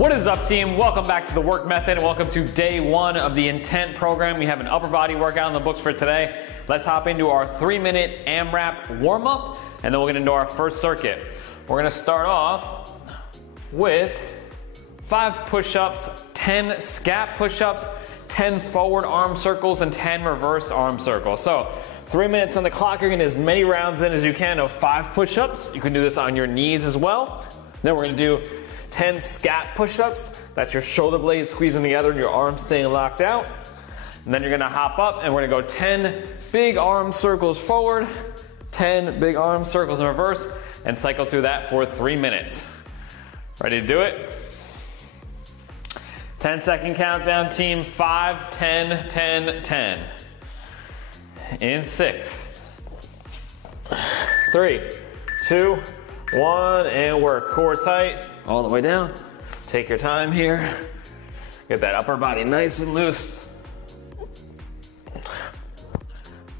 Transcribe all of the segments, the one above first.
What is up, team? Welcome back to the work method and welcome to day 1 of the intent program. We have an upper body workout in the books for today. Let's hop into our 3-minute AMRAP warm-up and then we'll get into our first circuit. We're gonna start off with 5 push-ups, 10 scat push-ups, 10 forward arm circles, and 10 reverse arm circles. So 3 minutes on the clock, you're gonna get as many rounds in as you can of 5 push-ups. You can do this on your knees as well. Then we're gonna do 10 scat push-ups. That's your shoulder blades squeezing together and your arms staying locked out. And then you're gonna hop up and we're gonna go 10 big arm circles forward, 10 big arm circles in reverse, and cycle through that for 3 minutes. Ready to do it? 10-second countdown, team. 5, 10, 10, 10. In 6, 3, 2, 1, and work. Core tight, all the way down. Take your time here. Get that upper body nice and loose.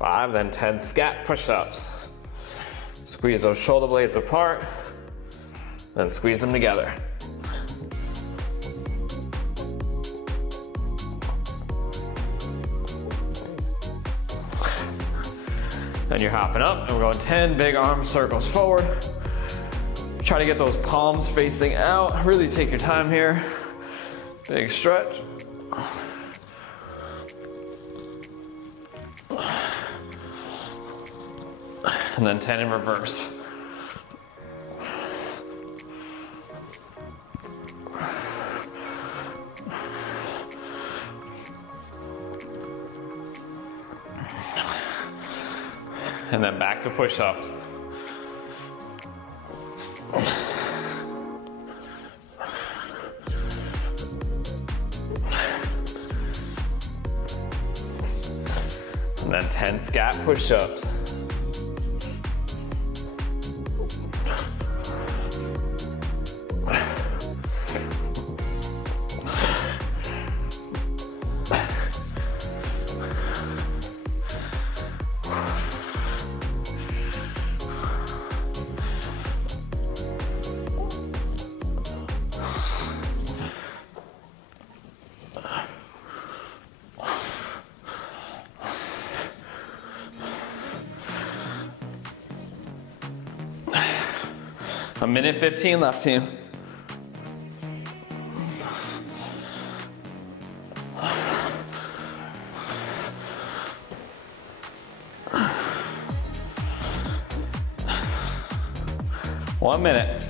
5, then 10 scat push-ups. Squeeze those shoulder blades apart, then squeeze them together. Then you're hopping up and we're going 10 big arm circles forward. Try to get those palms facing out. Really take your time here. Big stretch. And then 10 in reverse. And then back to push-ups. And then 10 scat push-ups. A minute 15 left, team. One minute.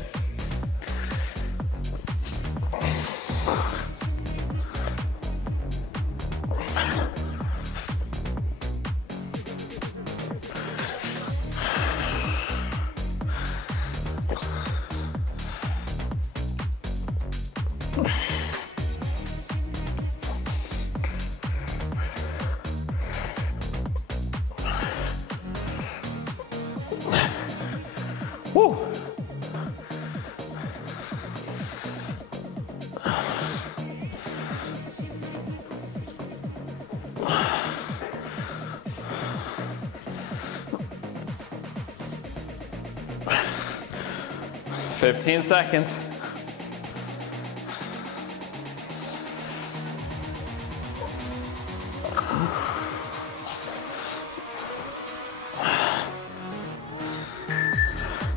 Woo. Fifteen seconds.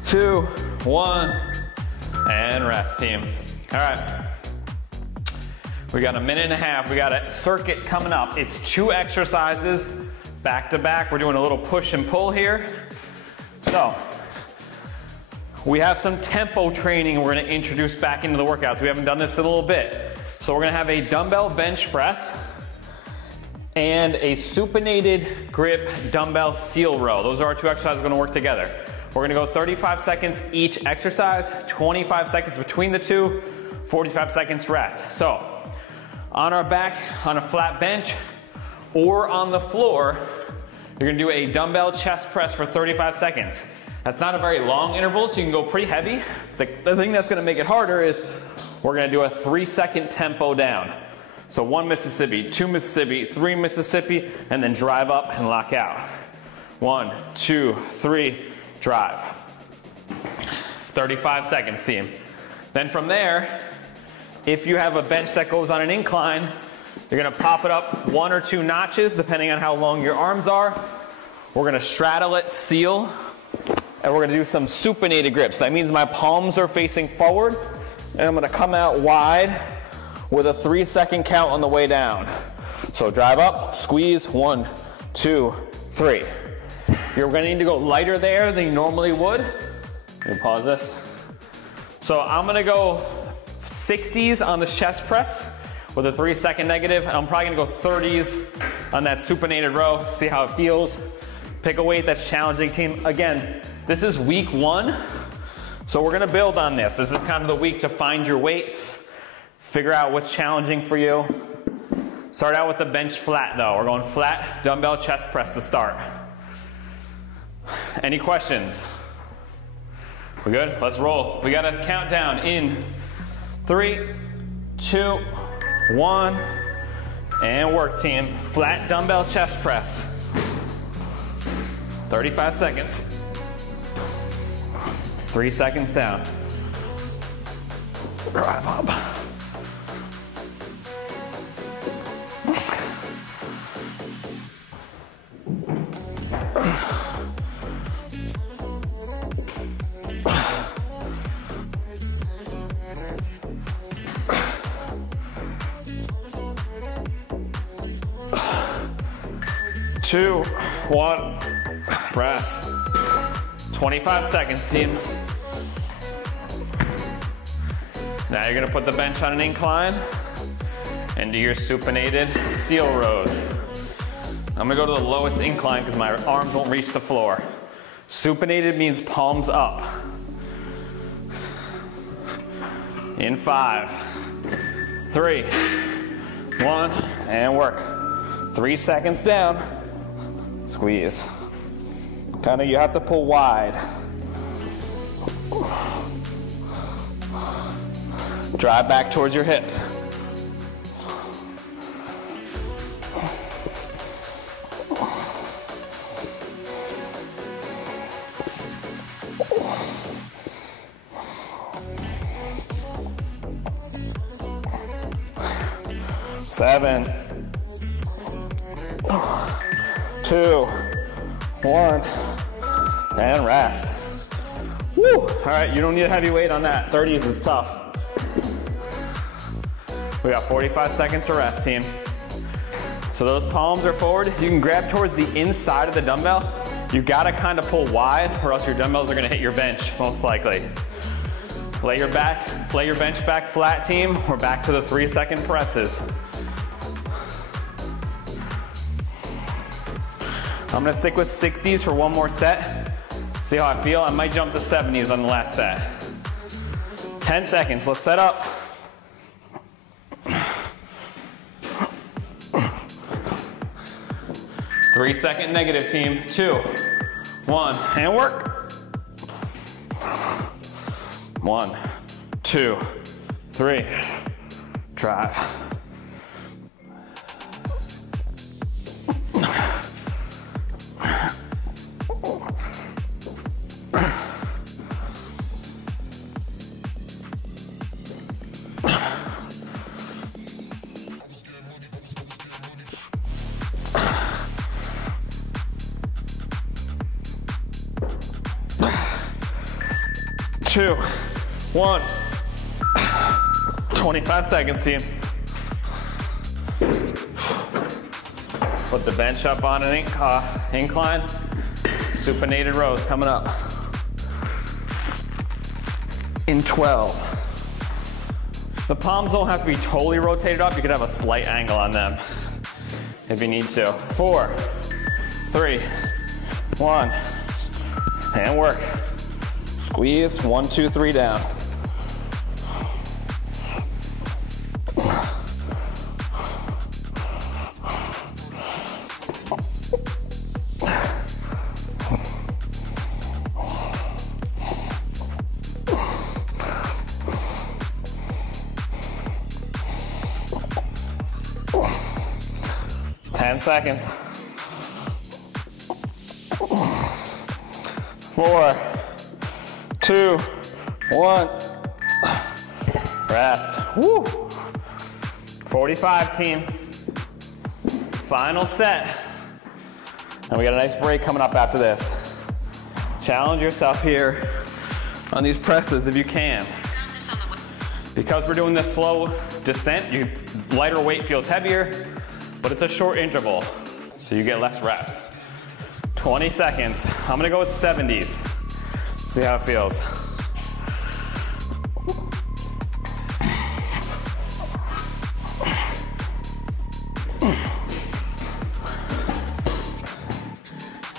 Two, 1, and rest, team. All right, we got a minute and a half. We got a circuit coming up. It's 2 exercises back to back. We're doing a little push and pull here. So we have some tempo training we're gonna introduce back into the workouts. We haven't done this in a little bit. So we're gonna have a dumbbell bench press and a supinated grip dumbbell seal row. Those are our 2 exercises gonna work together. We're gonna go 35 seconds each exercise, 25 seconds between the 2, 45 seconds rest. So, on our back, on a flat bench, or on the floor, you're gonna do a dumbbell chest press for 35 seconds. That's not a very long interval, so you can go pretty heavy. The thing that's gonna make it harder is we're gonna do a 3-second tempo down. So 1 Mississippi, 2 Mississippi, 3 Mississippi, and then drive up and lock out. 1, 2, 3, drive. 35 seconds, team. Then from there, If you have a bench that goes on an incline, you're gonna pop it up 1 or 2 notches depending on how long your arms are. We're gonna straddle it, seal, and we're gonna do some supinated grips. That means my palms are facing forward, and I'm gonna come out wide with a 3-second count on the way down. So drive up, squeeze, 1, 2, 3. You're gonna need to go lighter there than you normally would. Let me pause this. So I'm gonna go 60s on the chest press with a 3-second negative, and I'm probably gonna go 30s on that supinated row, see how it feels. Pick a weight that's challenging, team. Again, this is week 1, so we're gonna build on this. This is kind of the week to find your weights, figure out what's challenging for you. Start out with the bench flat though. We're going flat, dumbbell chest press to start. Any questions? We good? Let's roll. We got a countdown in 3, 2, 1, and work, team. Flat dumbbell chest press. 35 seconds. 3 seconds down. Drive up. Two, 1, rest. 25 seconds, team. Now you're gonna put the bench on an incline and do your supinated seal rows. I'm gonna go to the lowest incline because my arms won't reach the floor. Supinated means palms up. In 5, 3, 1, and work. 3 seconds down. Squeeze. Kind of, you have to pull wide. Drive back towards your hips. Seven, 2, 1, and rest. Woo! All right, you don't need a heavy weight on that. 30s is tough. We got 45 seconds to rest, team. So those palms are forward. You can grab towards the inside of the dumbbell. You gotta kind of pull wide or else your dumbbells are gonna hit your bench, most likely. Lay your bench back flat, team. We're back to the 3-second presses. I'm gonna stick with 60s for 1 more set. See how I feel? I might jump to 70s on the last set. 10 seconds, let's set up. Three-second negative, team. 2, 1, and work. 1, 2, 3, drive. Two, 1, 25 seconds, team. Put the bench up on an incline. Supinated rows coming up. In 12. The palms don't have to be totally rotated up. You can have a slight angle on them if you need to. 4, 3, 1, and work. Squeeze, 1, 2, 3 down. Seconds. 4, 2, 1, Rest. Woo. 45, team. Final set. And we got a nice break coming up after this. Challenge yourself here on these presses if you can. Because we're doing this slow descent, lighter weight feels heavier, but it's a short interval, so you get less reps. 20 seconds. I'm gonna go with 70s. See how it feels.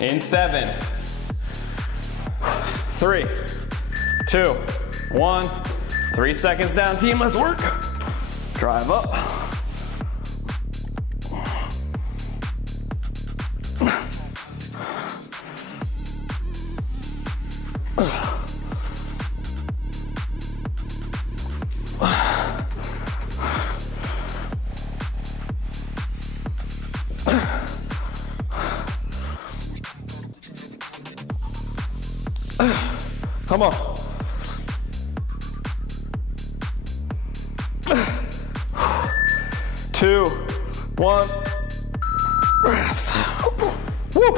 In 7, 3, 2, 1. 3 seconds down, team, let's work. Drive up. Come on. 2, 1. Rest. Woo.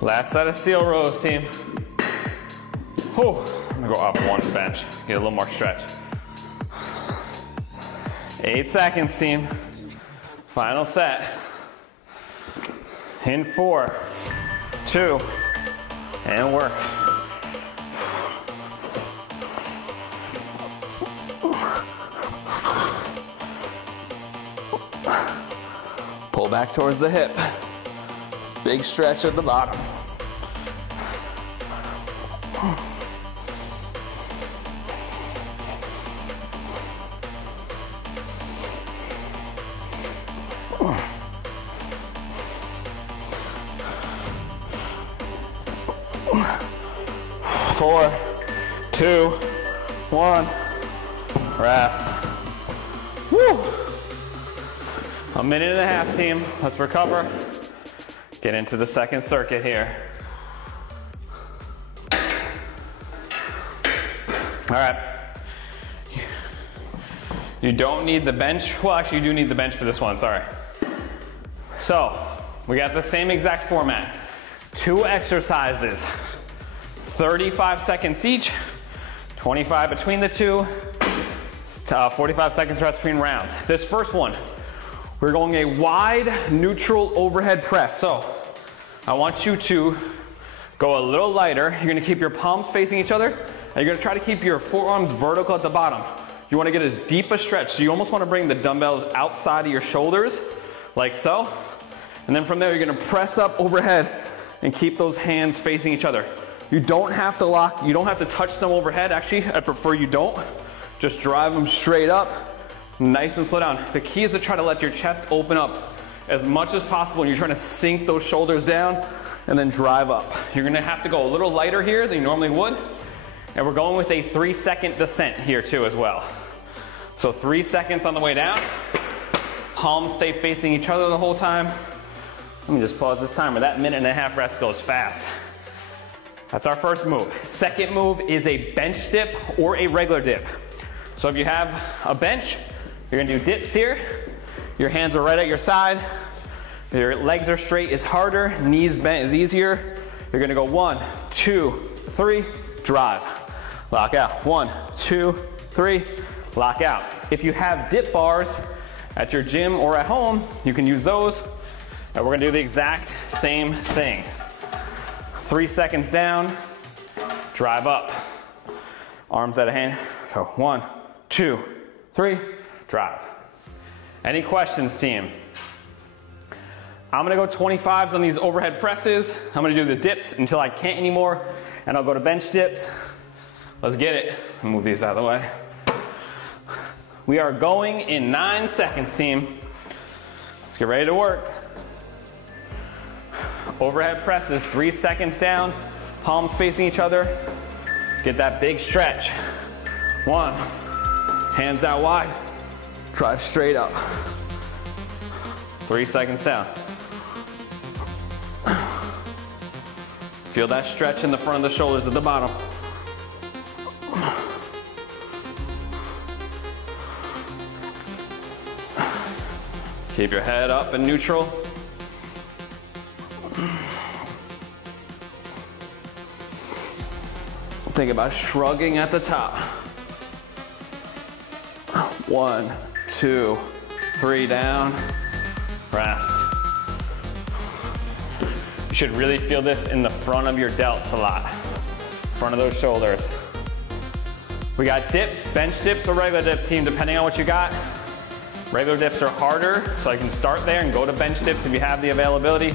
Last set of seal rows, team. Whew. I'm gonna go up one bench, get a little more stretch. 8 seconds, team. Final set. In 4, 2, and work. Pull back towards the hip. Big stretch at the bottom. Four, 2, 1, rest. Woo! A minute and a half, team. Let's recover. Get into the second circuit here. All right. You don't need the bench. Well, actually, you do need the bench for this one, sorry. So, we got the same exact format. 2 exercises. 35 seconds each, 25 between the two, 45 seconds rest between rounds. This first one, we're going a wide neutral overhead press. So I want you to go a little lighter. You're gonna keep your palms facing each other, and you're gonna try to keep your forearms vertical at the bottom. You wanna get as deep a stretch, so you almost wanna bring the dumbbells outside of your shoulders, like so. And then from there, you're gonna press up overhead and keep those hands facing each other. You don't have to lock, you don't have to touch them overhead. Actually, I prefer you don't. Just drive them straight up, nice and slow down. The key is to try to let your chest open up as much as possible. And you're trying to sink those shoulders down and then drive up. You're gonna have to go a little lighter here than you normally would. And we're going with a 3-second descent here too as well. So 3 seconds on the way down. Palms stay facing each other the whole time. Let me just pause this timer. That minute and a half rest goes fast. That's our first move. Second move is a bench dip or a regular dip. So if you have a bench, you're gonna do dips here. Your hands are right at your side. Your legs are straight is harder, knees bent is easier. You're gonna go 1, 2, 3, drive. Lock out. 1, 2, 3, lock out. If you have dip bars at your gym or at home, you can use those. And we're gonna do the exact same thing. 3 seconds down, drive up. Arms at a hand. So 1, 2, 3, drive. Any questions, team? I'm gonna go 25s on these overhead presses. I'm gonna do the dips until I can't anymore, and I'll go to bench dips. Let's get it. I'll move these out of the way. We are going in 9 seconds, team. Let's get ready to work. Overhead presses, 3 seconds down, palms facing each other. Get that big stretch. 1, hands out wide, drive straight up. 3 seconds down. Feel that stretch in the front of the shoulders at the bottom. Keep your head up and neutral. Think about shrugging at the top. 1, 2, 3 down, rest. You should really feel this in the front of your delts a lot. Front of those shoulders. We got dips, bench dips or regular dips, team, depending on what you got. Regular dips are harder, so I can start there and go to bench dips if you have the availability.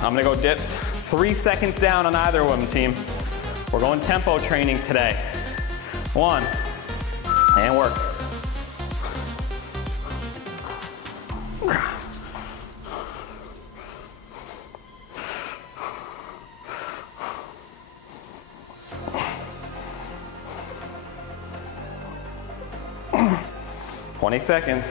I'm gonna go dips 3 seconds down on either of them, team. We're going tempo training today. 1, and work. Twenty seconds.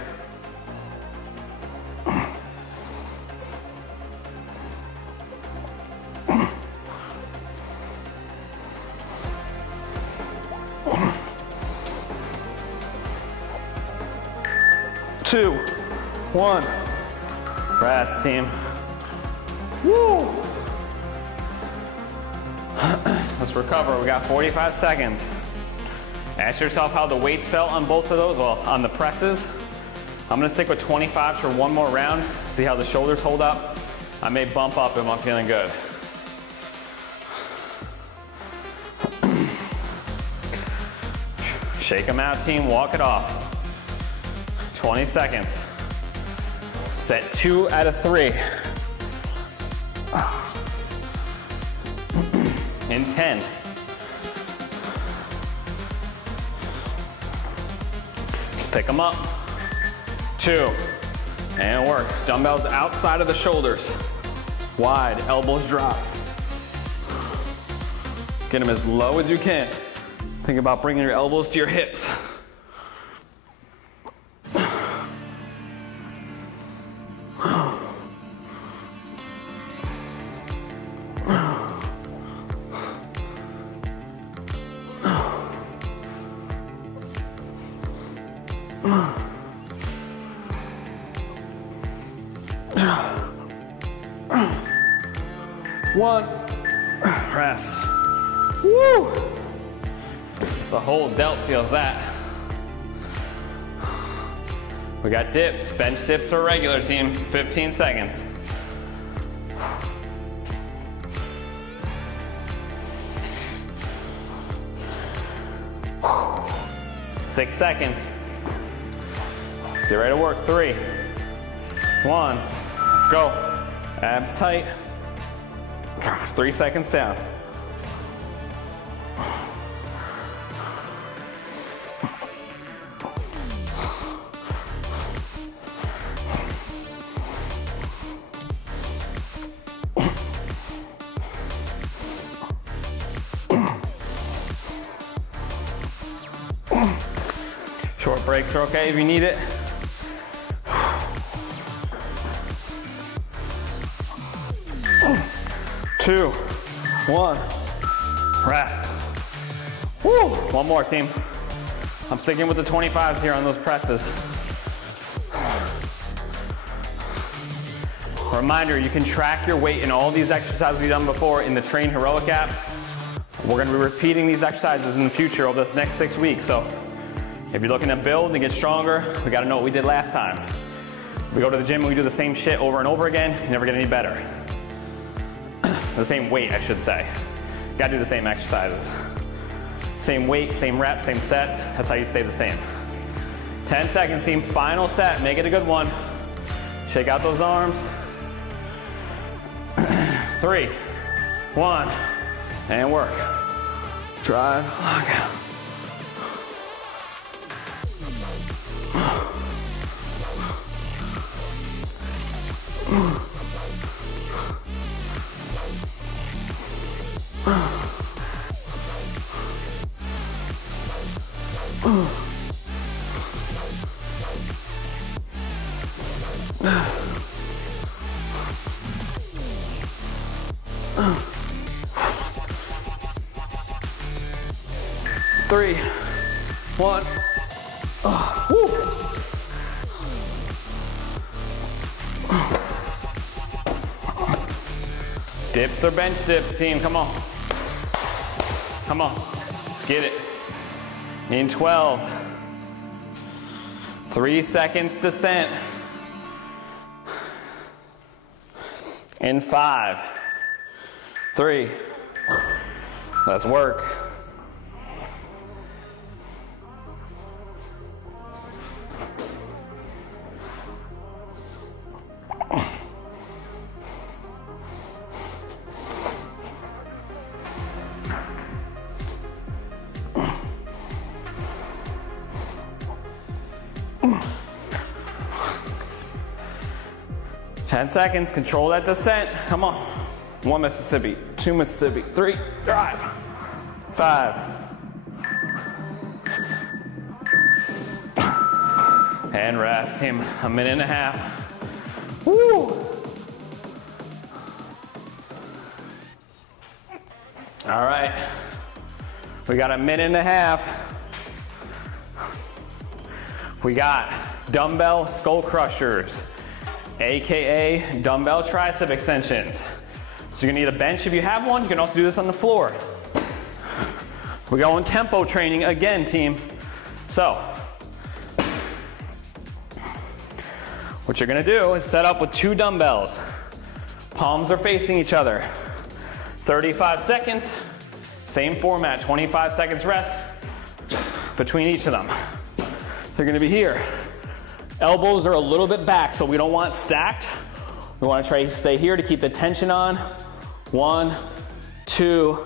Two, 1, rest, team. Woo! Let's recover, we got 45 seconds. Ask yourself how the weights felt on both of those, well, on the presses. I'm gonna stick with 25s for one more round, see how the shoulders hold up. I may bump up if I'm feeling good. Shake them out, team, walk it off. 20 seconds. Set 2 out of 3. In 10. Just pick them up. 2, and work. Dumbbells outside of the shoulders. Wide, elbows drop. Get them as low as you can. Think about bringing your elbows to your hips. One, rest. Woo! The whole delt feels that. We got dips, bench dips or regular, team. 15 seconds. Six seconds. Let's get ready to work. 3, 1, let's go. Abs tight. 3 seconds down. Short breaks are okay if you need it. Two, 1, rest. Woo! One more, team. I'm sticking with the 25s here on those presses. Reminder, you can track your weight in all these exercises we've done before in the Train Heroic app. We're gonna be repeating these exercises in the future over the next 6 weeks, so if you're looking to build and get stronger, we gotta know what we did last time. If we go to the gym and we do the same shit over and over again, you're never gonna get any better. The same weight, I should say. You gotta do the same exercises. Same weight, same reps, same sets. That's how you stay the same. 10 seconds, team. Final set. Make it a good one. Shake out those arms. 3, 1, and work. Drive, lock out. 3, 1. Woo. Dips or bench dips, team, come on. Come on, let's get it. In 12. 3 seconds descent. In 5, 3, let's work. Ten seconds, control that descent. Come on. 1 Mississippi, 2 Mississippi, 3, drive. 5. And rest, team. 1.5 minutes. Woo! All right. We got 1.5 minutes. We got dumbbell skull crushers, AKA dumbbell tricep extensions. So you're gonna need a bench if you have one. You can also do this on the floor. We're going tempo training again, team. So, what you're gonna do is set up with 2 dumbbells. Palms are facing each other. 35 seconds, same format, 25 seconds rest between each of them. They're gonna be here. Elbows are a little bit back, so we don't want stacked. We wanna try to stay here to keep the tension on. 1, 2,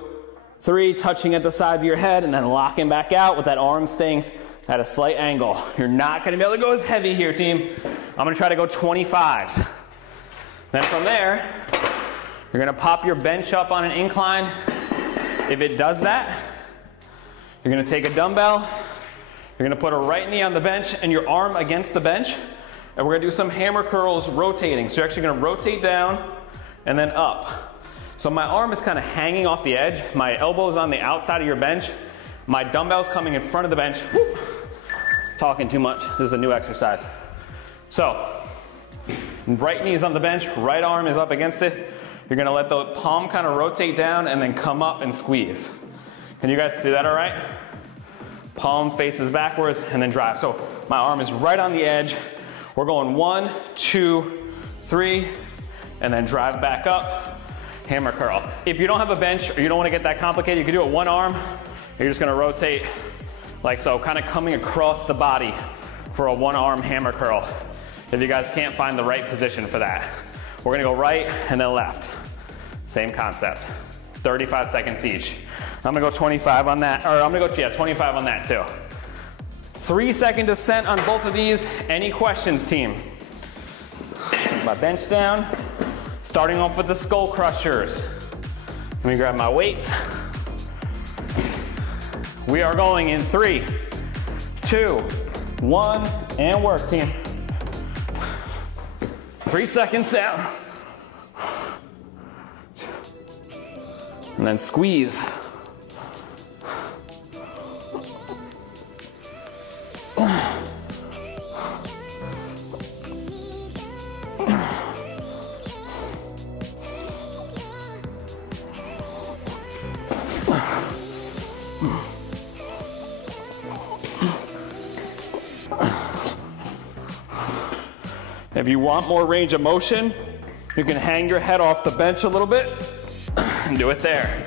3, touching at the sides of your head, and then locking back out with that arm staying at a slight angle. You're not gonna be able to go as heavy here, team. I'm gonna try to go 25s. Then from there, you're gonna pop your bench up on an incline. If it does that, you're gonna take a dumbbell, you're gonna put a right knee on the bench and your arm against the bench, and we're gonna do some hammer curls rotating. So you're actually gonna rotate down and then up. So my arm is kind of hanging off the edge, my elbow's on the outside of your bench, my dumbbell's coming in front of the bench. Woo. Talking too much, this is a new exercise. So, right knee is on the bench, right arm is up against it. You're gonna let the palm kind of rotate down and then come up and squeeze. Can you guys see that all right? Palm faces backwards and then drive. So my arm is right on the edge. We're going 1, 2, 3, and then drive back up. Hammer curl. If you don't have a bench or you don't want to get that complicated, you can do it 1 arm. You're just going to rotate like so, kind of coming across the body for a 1 arm hammer curl. If you guys can't find the right position for that, we're going to go right and then left. Same concept. 35 seconds each. I'm going to go 25 on that, or I'm going to go 25 on that too. 3-second descent on both of these. Any questions, team? My bench down. Starting off with the skull crushers. Let me grab my weights. We are going in 3, 2, 1, and work, team. 3 seconds down. And then squeeze. If you want more range of motion, you can hang your head off the bench a little bit and do it there.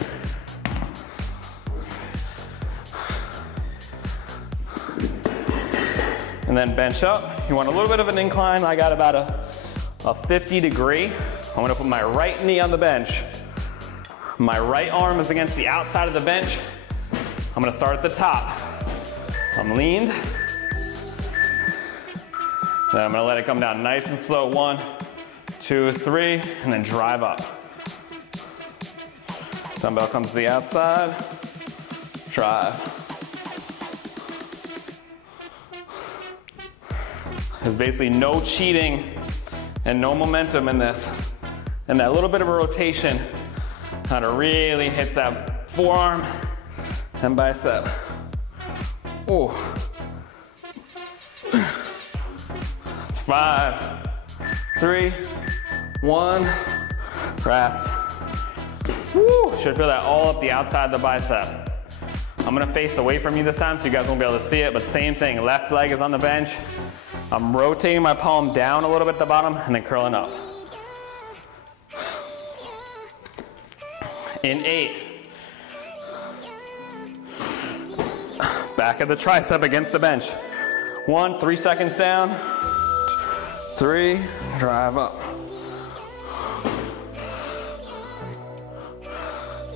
And then bench up. You want a little bit of an incline. I got about a 50 degree. I'm gonna put my right knee on the bench. My right arm is against the outside of the bench. I'm gonna start at the top. I'm leaned. Then I'm gonna let it come down nice and slow. 1, 2, 3, and then drive up. Dumbbell comes to the outside, drive. There's basically no cheating and no momentum in this. And that little bit of a rotation kind of really hits that forearm and bicep. Oh. 5, 3, 1, rest. Woo, should feel that all up the outside of the bicep. I'm gonna face away from you this time so you guys won't be able to see it, but same thing, left leg is on the bench. I'm rotating my palm down a little bit at the bottom and then curling up. In 8. Back of the tricep against the bench. 1, 3 seconds down. 3, drive up.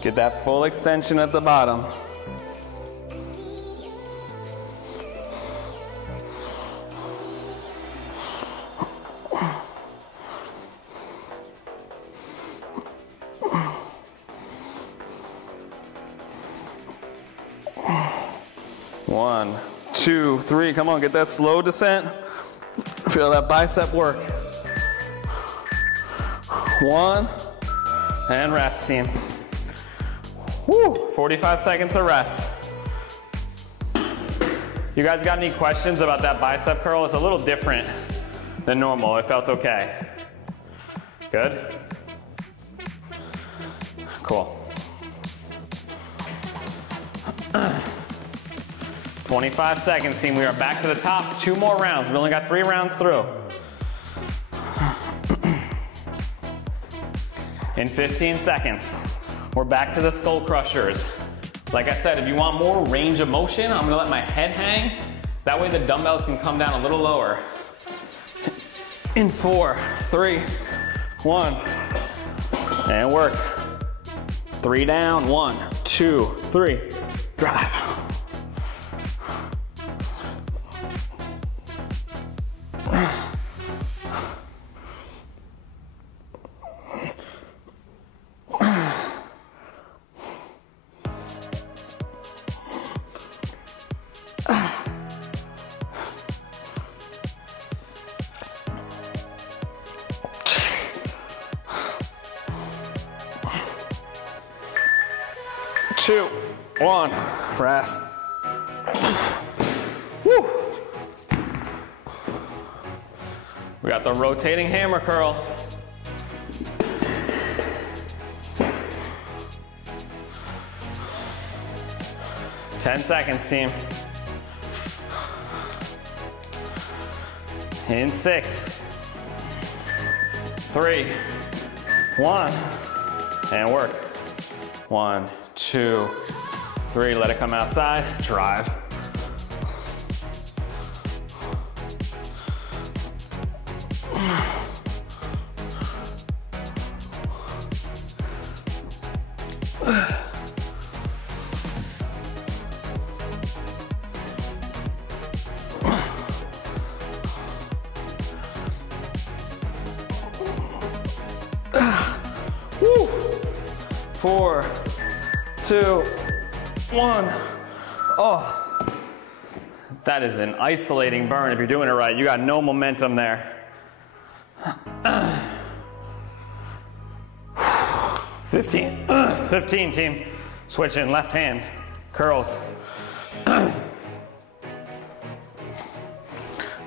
Get that full extension at the bottom. One, 2, 3, come on, get that slow descent. Feel that bicep work. 1, and rest, team. Woo, 45 seconds of rest. You guys got any questions about that bicep curl? It's a little different than normal. It felt okay. Good? Cool. 25 seconds, team. We are back to the top. 2 more rounds. We only got 3 rounds through. In 15 seconds, we're back to the skull crushers. Like I said, if you want more range of motion, I'm gonna let my head hang. That way the dumbbells can come down a little lower. In 4, 3, 1, and work. 3 down, 1, 2, 3, drive. 2, 1, rest. Woo. We got the rotating hammer curl. Ten seconds, team. In 6, 3, 1, and work. 1, 2, 3, let it come outside, drive. Woo. 4, 2, 1. Oh, that is an isolating burn if you're doing it right. You got no momentum there. 15, 15, team. Switch in, left hand, curls.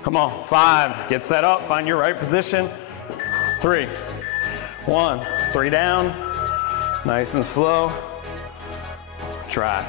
Come on, 5, get set up, find your right position. 3, 1, 3 down, nice and slow. Drive.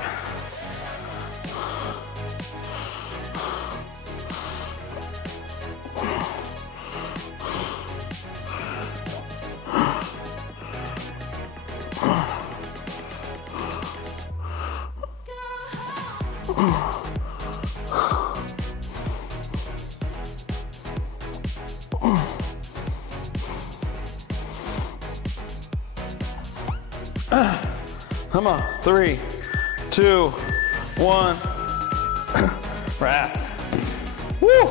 Come on, 3, 2, 1, rest. Woo!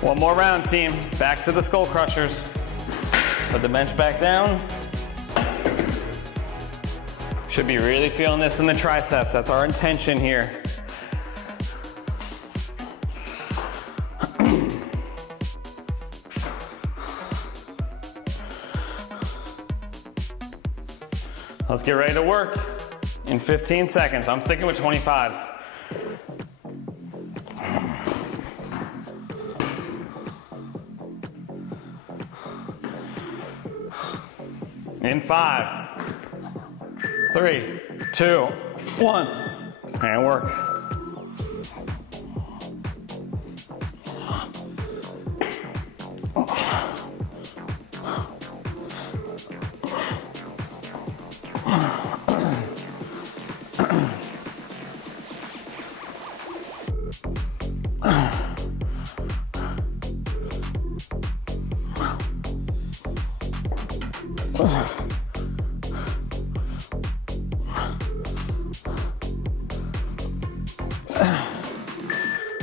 One more round, team. Back to the skull crushers. Put the bench back down. Should be really feeling this in the triceps. That's our intention here. Let's get ready to work in 15 seconds. I'm sticking with 25s. In 5, 3, 2, 1, and work.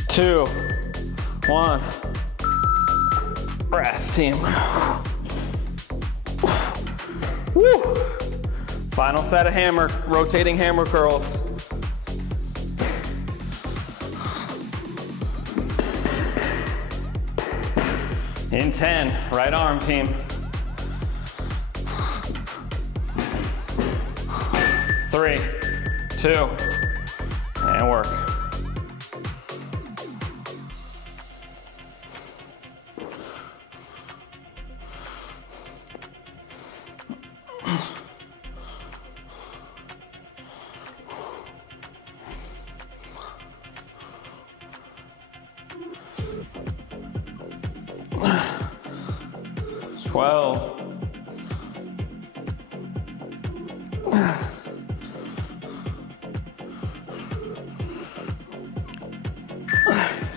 Two, one, rest, team. Woo. Final set of rotating hammer curls. In 10, right arm, team. 3, 2, and work.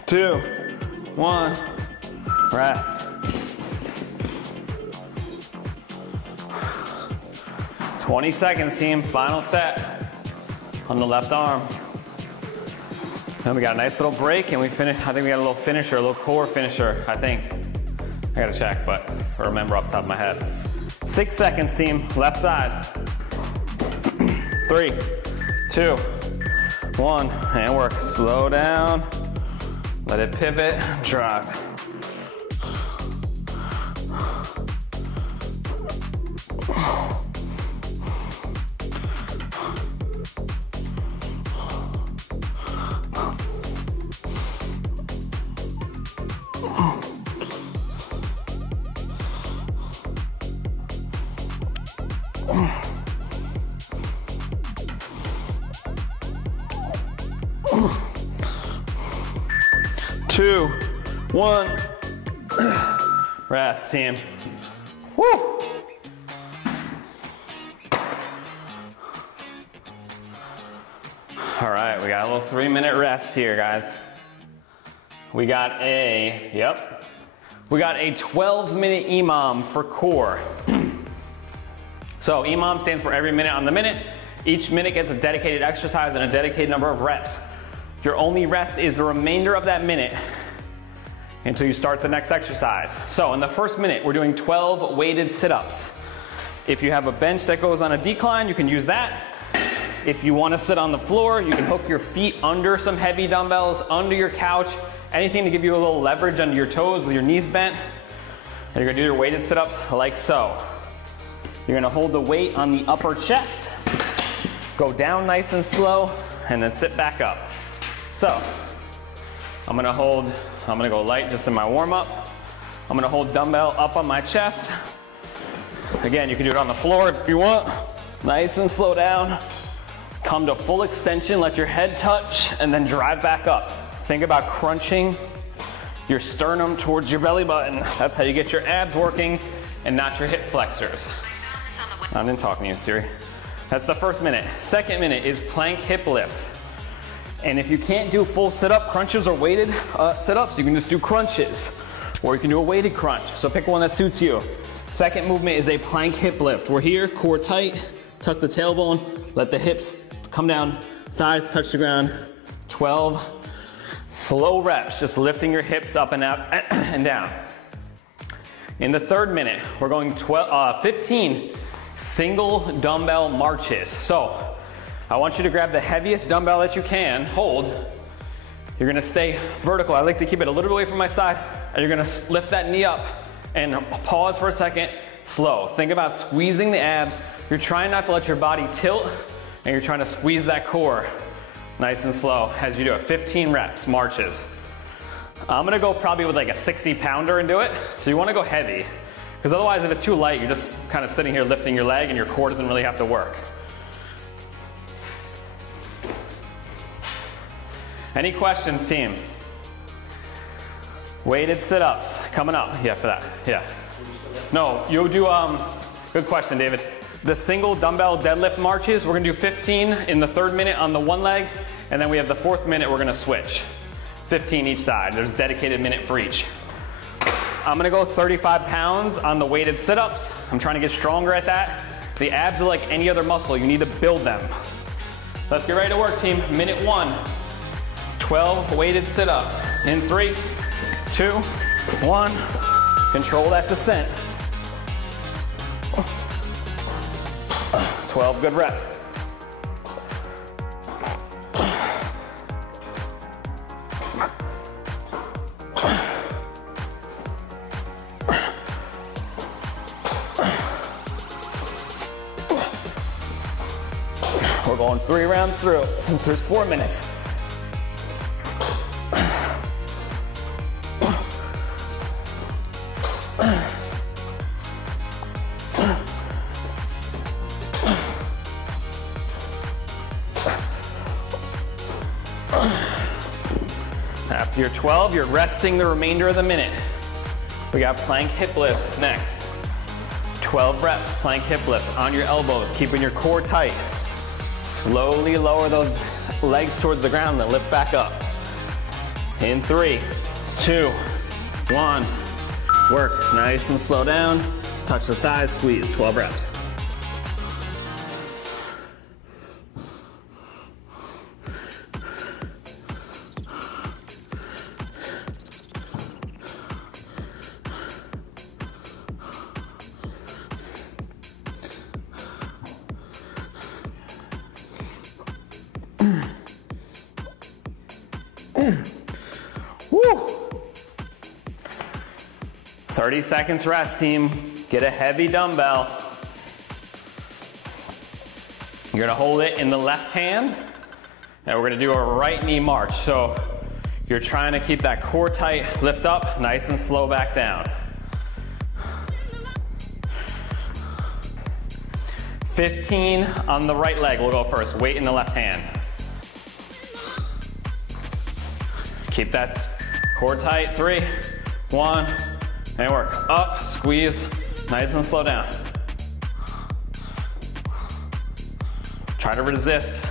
Two, one, rest. 20 seconds, team, final set on the left arm. Then we got a nice little break and we finish. I think we got a little finisher, a little core finisher, I think. I gotta check, but I remember off the top of my head. 6 seconds, team, left side. 3, 2, 1, and work. Slow down. Let it pivot, drive. Two, one, rest, team. Woo! All right, we got a little 3-minute rest here, guys. We got a 12-minute EMOM for core. So EMOM stands for every minute on the minute. Each minute gets a dedicated exercise and a dedicated number of reps. Your only rest is the remainder of that minute until you start the next exercise. So in the first minute, we're doing 12 weighted sit-ups. If you have a bench that goes on a decline, you can use that. If you want to sit on the floor, you can hook your feet under some heavy dumbbells, under your couch, anything to give you a little leverage under your toes with your knees bent. And you're gonna do your weighted sit-ups like so. You're gonna hold the weight on the upper chest, go down nice and slow, and then sit back up. So, I'm gonna go light just in my warm up. I'm gonna hold dumbbell up on my chest. Again, you can do it on the floor if you want. Nice and slow down. Come to full extension, let your head touch, and then drive back up. Think about crunching your sternum towards your belly button. That's how you get your abs working and not your hip flexors. I didn't talk to you, Siri. That's the first minute. Second minute is plank hip lifts. And if you can't do full sit-up crunches or weighted sit-ups, you can just do crunches. Or you can do a weighted crunch. So pick one that suits you. Second movement is a plank hip lift. We're here, core tight, tuck the tailbone, let the hips come down, thighs touch the ground. 12 slow reps, just lifting your hips up and out and down. In the third minute, we're going 15 single dumbbell marches. So I want you to grab the heaviest dumbbell that you can, hold. You're gonna stay vertical. I like to keep it a little bit away from my side, and you're gonna lift that knee up and pause for a second, slow. Think about squeezing the abs. You're trying not to let your body tilt, and you're trying to squeeze that core nice and slow as you do it. 15 reps, marches. I'm gonna go probably with like a 60-pounder and do it. So you wanna go heavy, Because otherwise, if it's too light, you're just kind of sitting here lifting your leg and your core doesn't really have to work. Any questions, team? Weighted sit-ups coming up. Yeah, for that. Yeah. No, you do, good question, David. The single dumbbell deadlift marches, we're gonna do 15 in the 3rd minute on the one leg, and then we have the 4th minute we're gonna switch. 15 each side. There's a dedicated minute for each. I'm gonna go 35 pounds on the weighted sit-ups. I'm trying to get stronger at that. The abs are like any other muscle. You need to build them. Let's get ready to work, team. Minute 1, 12 weighted sit-ups. In 3, 2, 1. Control that descent. 12 good reps. We're going 3 rounds through since there's 4 minutes. After your 12, you're resting the remainder of the minute. We got plank hip lifts next. 12 reps, plank hip lifts on your elbows, keeping your core tight. Slowly lower those legs towards the ground, then lift back up. In 3, 2, 1. Work nice and slow down. Touch the thighs, squeeze, 12 reps. Woo! 30 seconds rest, team. Get a heavy dumbbell. You're gonna hold it in the left hand, and we're gonna do a right knee march. So you're trying to keep that core tight, lift up, nice and slow back down. 15 on the right leg, we'll go first. Weight in the left hand. Keep that core tight. 3, 1, and work. Up, squeeze, nice and slow down. Try to resist.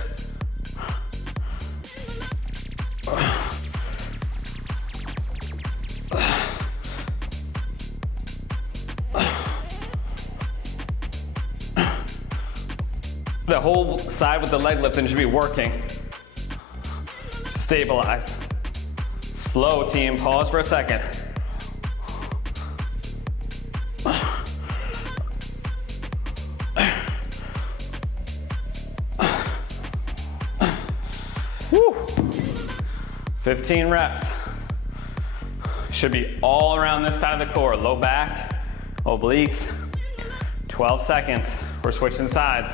The whole side with the leg lifting should be working. Stabilize. Slow, team. Pause for a second. Woo. 15 reps. Should be all around this side of the core. Low back, obliques. 12 seconds. We're switching sides.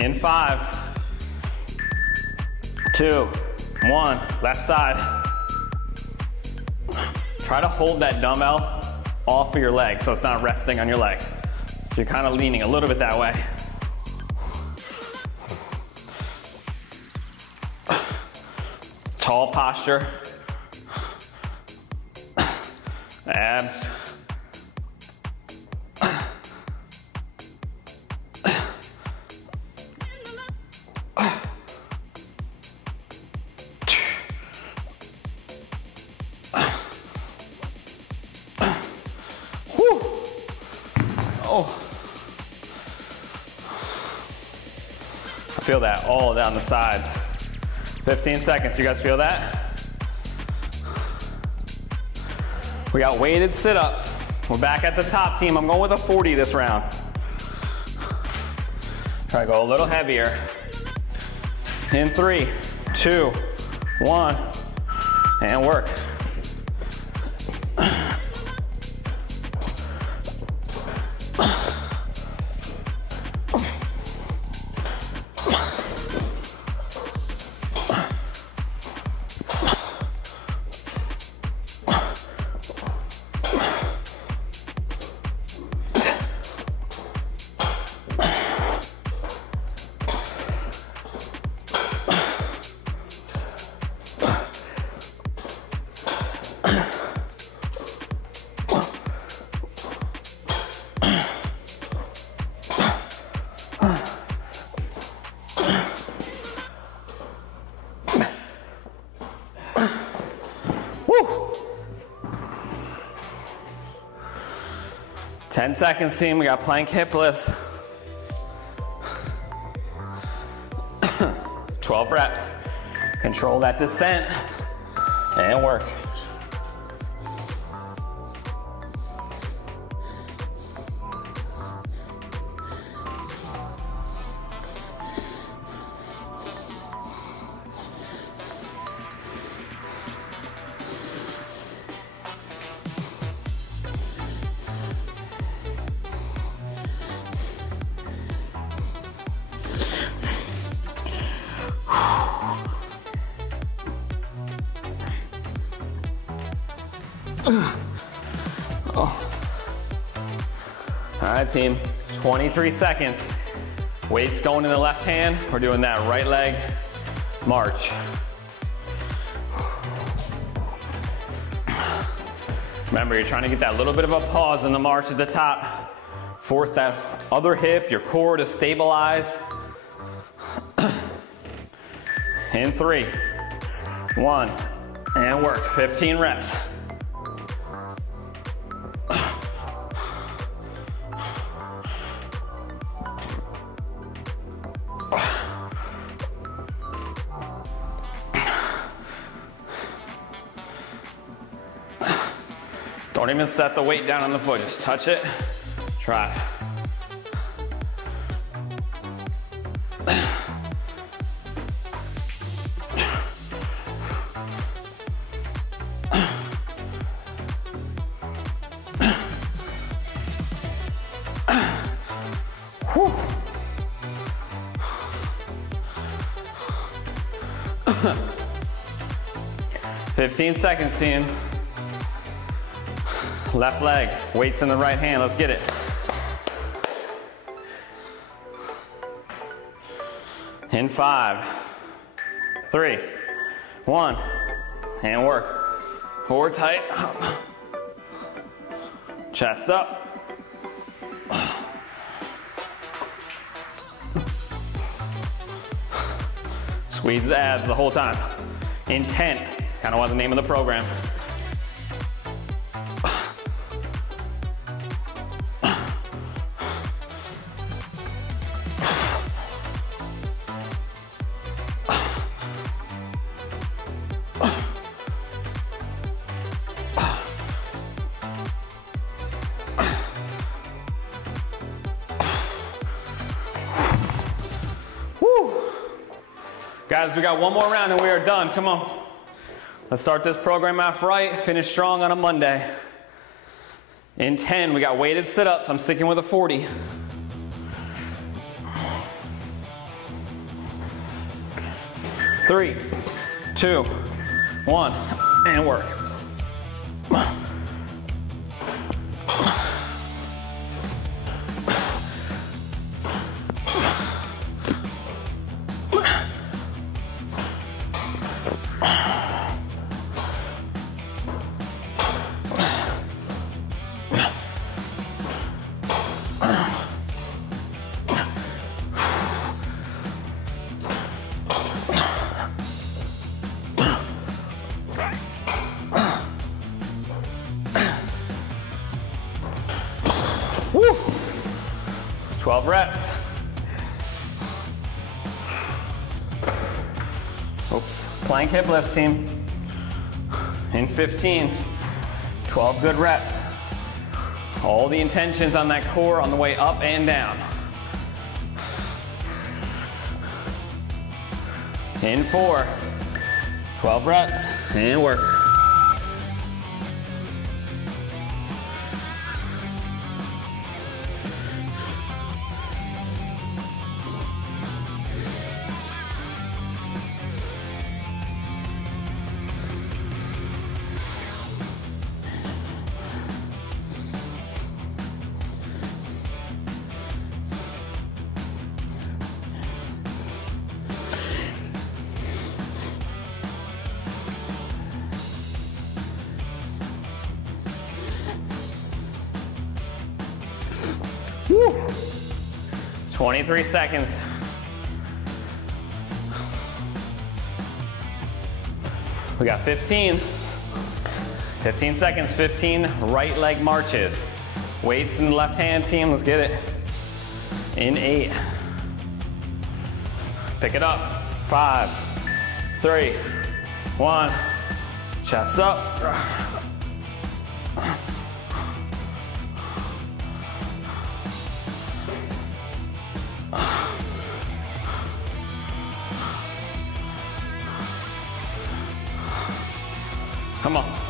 In 5, 2, 1, left side. Try to hold that dumbbell off of your leg so it's not resting on your leg. So you're kind of leaning a little bit that way. Tall posture. Abs. Feel that all down the sides. 15 seconds, you guys feel that? We got weighted sit-ups. We're back at the top, team. I'm going with a 40 this round. Try to go a little heavier. In 3, 2, 1, and work. 10 seconds, team. We got plank hip lifts. 12 reps. Control that descent and work. Oh. All right, team, 23 seconds. Weights going in the left hand. We're doing that right leg march. Remember, you're trying to get that little bit of a pause in the march at the top. Force that other hip, your core to stabilize. In 3, 1, and work, 15 reps. Don't even set the weight down on the foot, just touch it, try. Whew. 15 seconds, team. Left leg, weights in the right hand, let's get it. In 5, 3, 1, and work. Core tight, up. Chest up. Squeeze the abs the whole time. Intent, kind of what the name of the program. Guys, we got one more round and we are done. Come on. Let's start this program off right, finish strong on a Monday. In 10, we got weighted sit-ups. I'm sticking with a 40. Three, 2, 1, and work. Woo. 12 reps. Oops. Plank hip lifts, team. In 15, 12 good reps. All the intentions on that core on the way up and down. In 4, 12 reps, and work. Woo. 23 seconds. We got 15. 15 seconds, 15 right leg marches. Weights in the left hand, team, let's get it. In 8. Pick it up. 5, 3, 1. Chest up. Come on.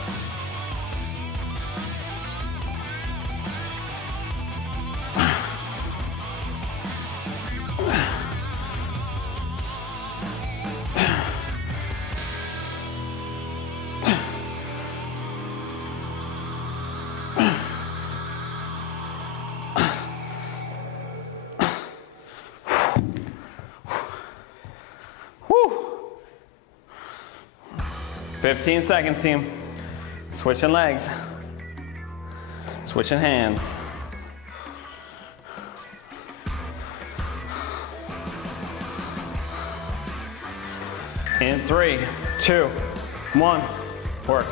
Whew. 15 seconds, team. Switching legs. Switching hands. In 3, 2, 1, work.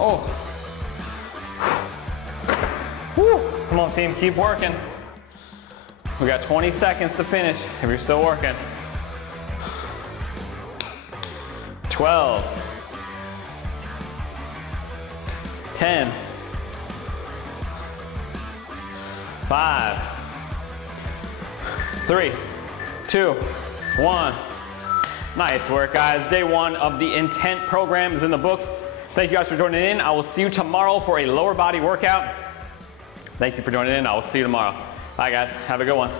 Oh. Woo. Come on, team, keep working. We got 20 seconds to finish if you're still working. 12. 10. 5. 3, 2, 1. Nice work, guys. Day 1 of the Intent program is in the books. Thank you guys for joining in. I will see you tomorrow for a lower body workout. Thank you for joining in. I will see you tomorrow. Bye, guys. Have a good one.